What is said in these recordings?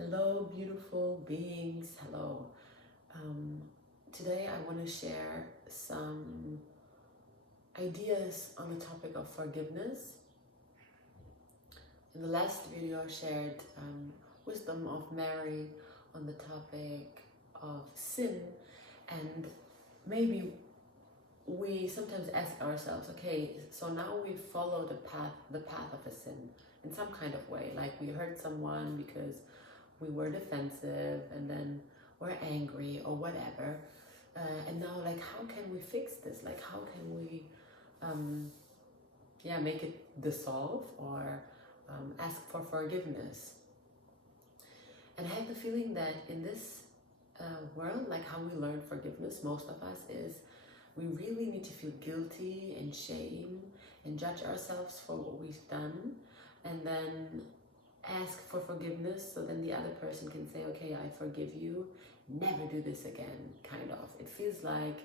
Hello, beautiful beings. Hello. Today I want to share some ideas on the topic of forgiveness. In the last video, I shared wisdom of Mary on the topic of sin, and maybe we sometimes ask ourselves, okay, so now we follow the path of a sin in some kind of way, like we hurt someone because we were defensive and then we're angry or whatever, and now, like, how can we fix this? Like, how can we make it dissolve or ask for forgiveness? And I have the feeling that in this world, like how we learn forgiveness, most of us, is we really need to feel guilty and shame and judge ourselves for what we've done, and then ask for forgiveness, so then the other person can say, okay, I forgive you, never do this again, kind of. It feels like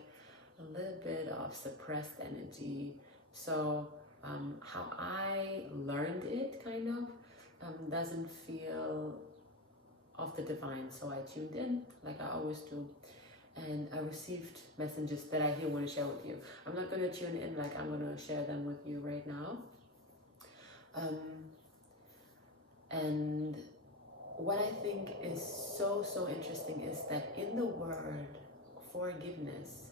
a little bit of suppressed energy. So how I learned it, kind of, doesn't feel of the divine. So I tuned in, like I always do, and I received messages that I here want to share with you. I'm not going to tune in, like I'm going to share them with you right now. And what I think is so interesting is that in the word forgiveness,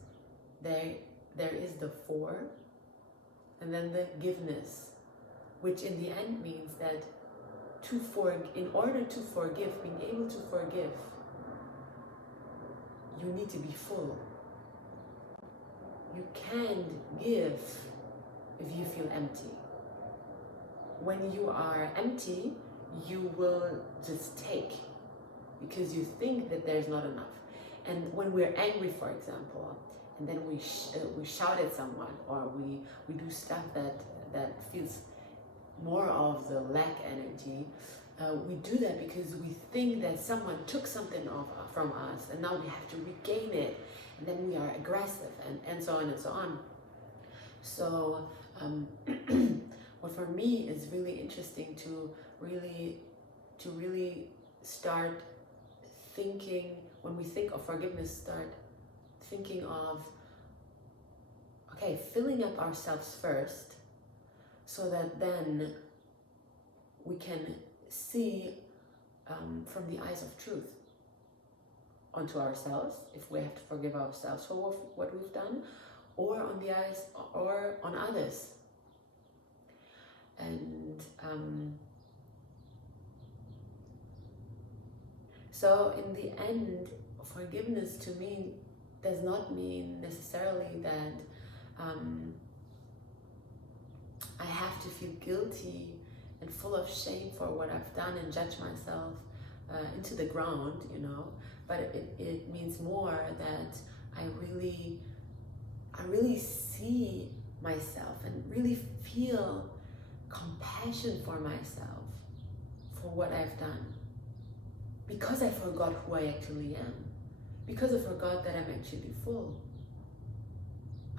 there is the for, and then the giveness, which in the end means that in order to forgive, being able to forgive, you need to be full. You can't give if you feel empty. When you are empty, you will just take because you think that there's not enough. And when we're angry, for example, and then we shout at someone, or we do stuff that feels more of the lack energy, we do that because we think that someone took something from us and now we have to regain it, and then we are aggressive and so on and so on. So what for me is really interesting to really start thinking, when we think of forgiveness, start thinking of, okay, filling up ourselves first, so that then we can see from the eyes of truth onto ourselves, if we have to forgive ourselves for what we've done, or on the eyes or on others. And so in the end, forgiveness to me does not mean necessarily that I have to feel guilty and full of shame for what I've done and judge myself into the ground, but it means more that I really see myself and really feel compassion for myself for what I've done, because I forgot who I actually am, because I forgot that I'm actually full.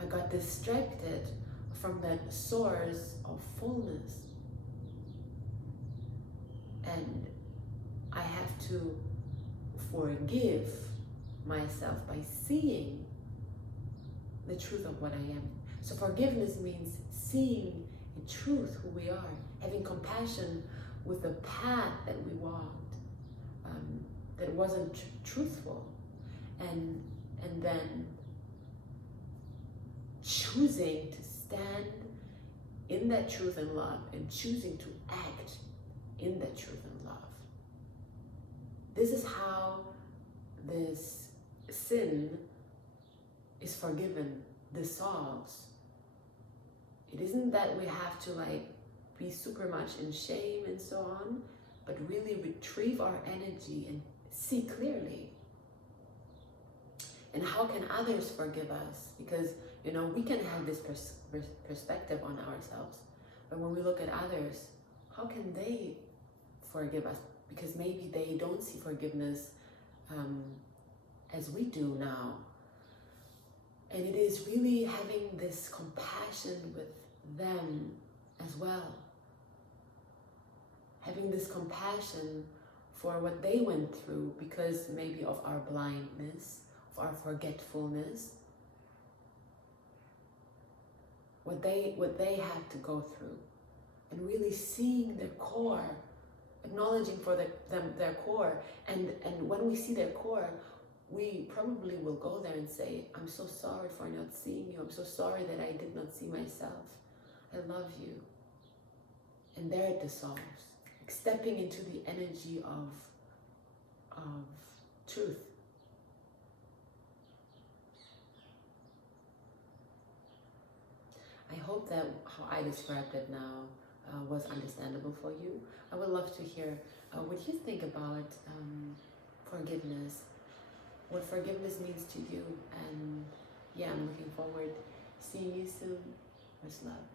I got distracted from that source of fullness, and I have to forgive myself by seeing the truth of what I am. So forgiveness means seeing in truth who we are, having compassion with the path that we walked that wasn't truthful, and then choosing to stand in that truth and love, and choosing to act in that truth and love. This is how this sin is forgiven, dissolves. It isn't that we have to be super much in shame and so on, but really retrieve our energy and see clearly. And how can others forgive us? Because we can have this perspective on ourselves, but when we look at others, how can they forgive us? Because maybe they don't see forgiveness as we do now. And it is really having this compassion with them as well. Having this compassion for what they went through because maybe of our blindness, of our forgetfulness, what they had to go through, and really seeing their core, acknowledging for their core, and when we see their core, we probably will go there and say, I'm so sorry for not seeing you. I'm so sorry that I did not see myself. I love you. And there it dissolves. Like stepping into the energy of truth. I hope that how I described it now was understandable for you. I would love to hear what you think about forgiveness, what forgiveness means to you. And yeah, I'm looking forward to seeing you soon. Much love.